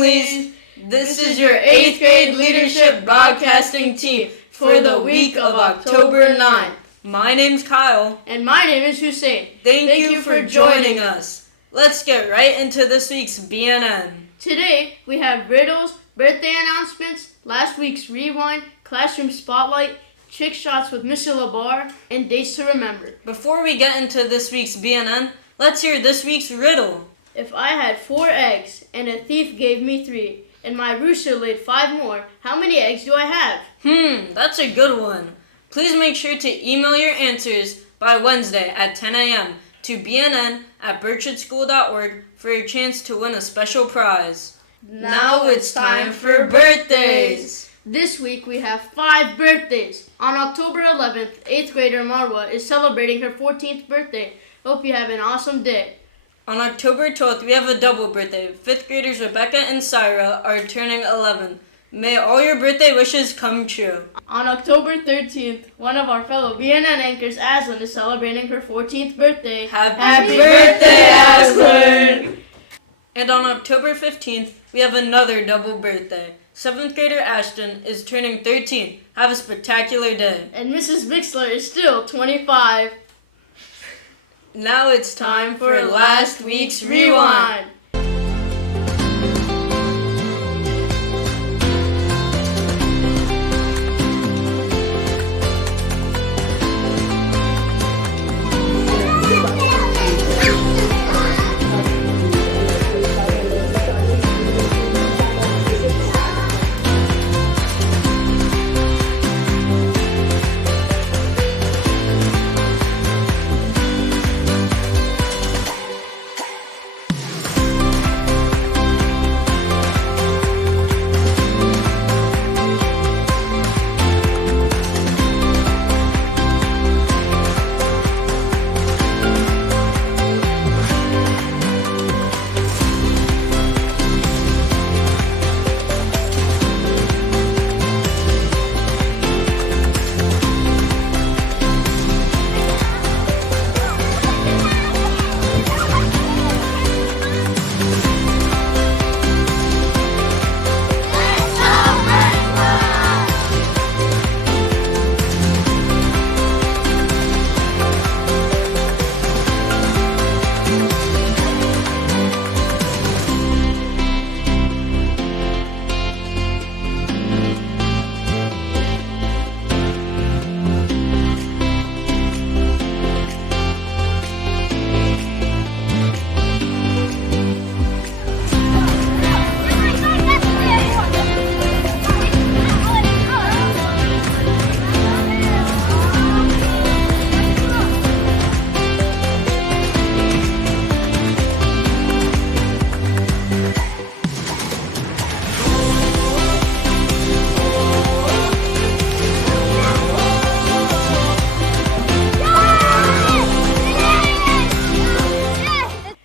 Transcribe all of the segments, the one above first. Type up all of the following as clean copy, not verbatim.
families. This is your 8th grade leadership broadcasting team for the week of October 9th. My name's Kyle. And my name is Hussein. Thank you for joining us. Let's get right into this week's BNN. Today, we have riddles, birthday announcements, last week's rewind, classroom spotlight, chick shots with Mr. Labar, and dates to remember. Before we get into this week's BNN, let's hear this week's riddle. If I had 4 eggs and a thief gave me 3, and my rooster laid 5 more, how many eggs do I have? That's a good one. Please make sure to email your answers by Wednesday at 10 a.m. to bnn@birchwoodschool.org for your chance to win a special prize. Now it's time for birthdays. This week we have 5 birthdays. On October 11th, 8th grader Marwa is celebrating her 14th birthday. Hope you have an awesome day. On October 12th, we have a double birthday. 5th graders Rebecca and Syra are turning 11. May all your birthday wishes come true. On October 13th, one of our fellow BNN anchors, Aslan, is celebrating her 14th birthday. Happy birthday, Aslan! And on October 15th, we have another double birthday. 7th grader Ashton is turning 13. Have a spectacular day. And Mrs. Bixler is still 25. Now it's time for last week's rewind.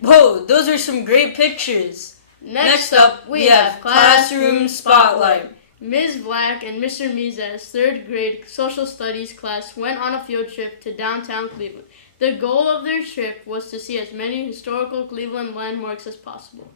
Whoa, those are some great pictures. Next up, we have Classroom Spotlight. Ms. Black and Mr. Mizas' 3rd grade social studies class went on a field trip to downtown Cleveland. The goal of their trip was to see as many historical Cleveland landmarks as possible.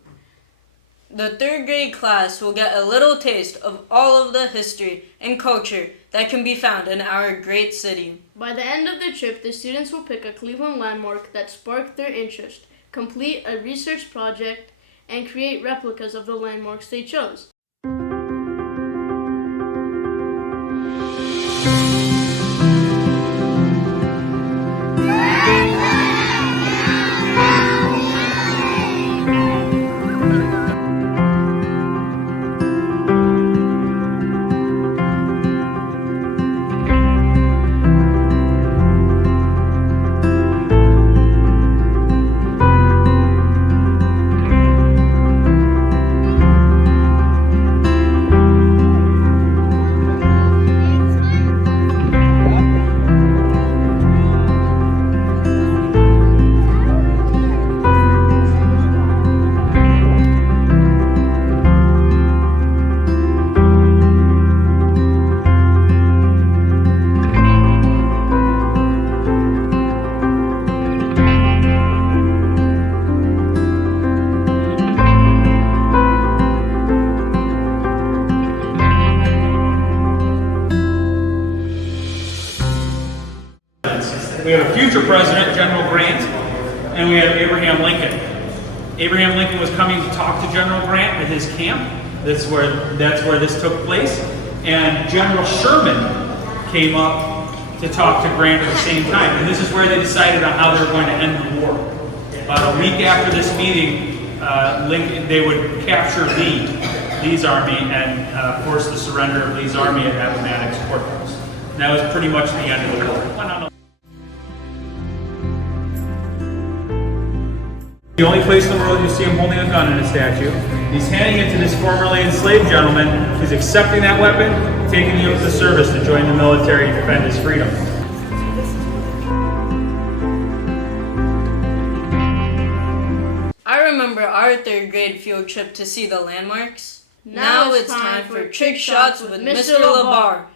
The 3rd grade class will get a little taste of all of the history and culture that can be found in our great city. By the end of the trip, the students will pick a Cleveland landmark that sparked their interest, complete a research project, and create replicas of the landmarks they chose. future president, General Grant, and we had Abraham Lincoln. Abraham Lincoln was coming to talk to General Grant at his camp. That's where this took place. And General Sherman came up to talk to Grant at the same time. And this is where they decided on how they were going to end the war. About a week after this meeting, they would capture Lee's army and force the surrender of Lee's army at Appomattox Courthouse. And that was pretty much the end of the war. The only place in the world you see him holding a gun in a statue. He's handing it to this formerly enslaved gentleman who's accepting that weapon, taking the oath of service to join the military and defend his freedom. I remember our third grade field trip to see the landmarks. Now it's time for trick shots with Mr. LeBar.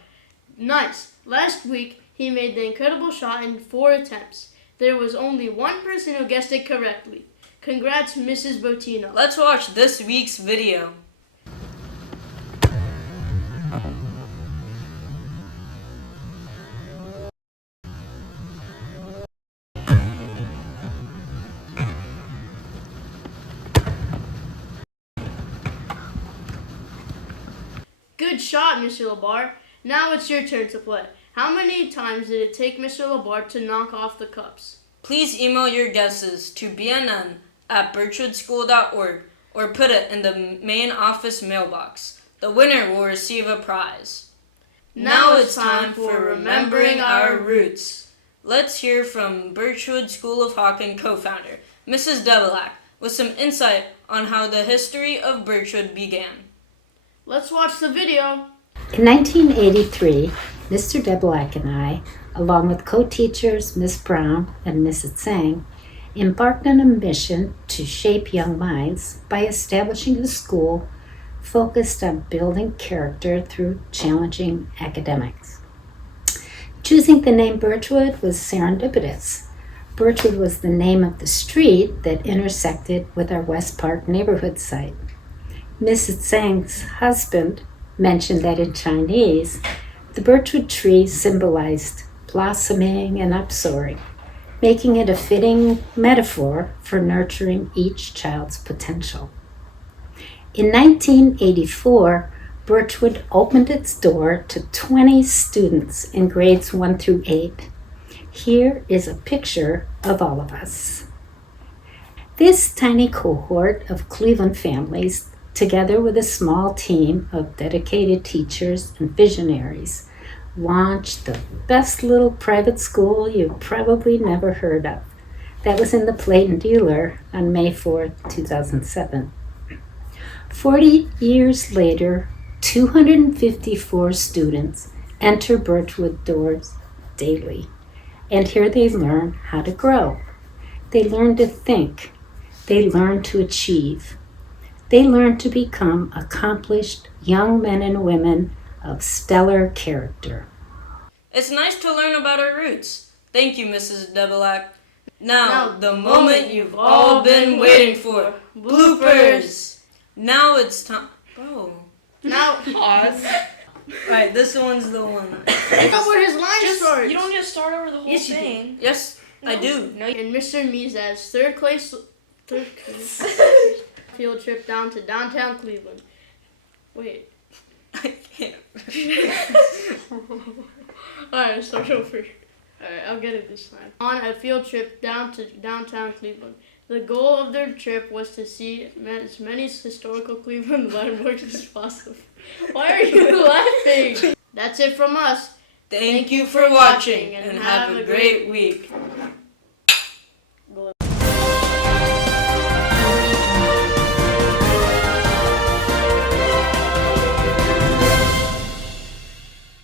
Nice. Last week, he made the incredible shot in 4 attempts. There was only one person who guessed it correctly. Congrats, Mrs. Botino. Let's watch this week's video. Good shot, Mr. LeBar. Now it's your turn to play. How many times did it take Mr. LeBar to knock off the cups? Please email your guesses to bnn@birchwoodschool.org or put it in the main office mailbox. The winner will receive a prize. Now it's time for Remembering Our Roots. Let's hear from Birchwood School of Hawken co-founder, Mrs. Debelak, with some insight on how the history of Birchwood began. Let's watch the video. In 1983, Mr. Debelak and I, along with co-teachers Miss Brown and Mrs. Tsang, embarked on a mission to shape young minds by establishing a school focused on building character through challenging academics. Choosing the name Birchwood was serendipitous. Birchwood was the name of the street that intersected with our West Park neighborhood site. Mrs. Tsang's husband mentioned that in Chinese, the birchwood tree symbolized blossoming and upsoaring, making it a fitting metaphor for nurturing each child's potential. In 1984, Birchwood opened its door to 20 students in grades 1 through 8. Here is a picture of all of us. This tiny cohort of Cleveland families, together with a small team of dedicated teachers and visionaries, launched the best little private school you probably never heard of. That was in the Plate & Dealer on May 4, 2007. 40 years later, 254 students enter Birchwood doors daily. And here they learn how to grow. They learn to think. They learn to achieve. They learn to become accomplished young men and women of stellar character. It's nice to learn about our roots. Thank you, Mrs. Debelak. Now, the moment you've all been waiting for. Bloopers! Now it's time. Oh. Now, pause. Alright, this one's the one. I thought where his line starts. You don't just start over the whole Yes, you thing. Yes, I do. No, and Mr. Mizas, third place field trip down to downtown Cleveland. Wait. I can't. Alright, start over. Alright, I'll get it this time. On a field trip down to downtown Cleveland. The goal of their trip was to see as many historical Cleveland landmarks as possible. Why are you laughing? That's it from us. Thank you for watching and have a great week.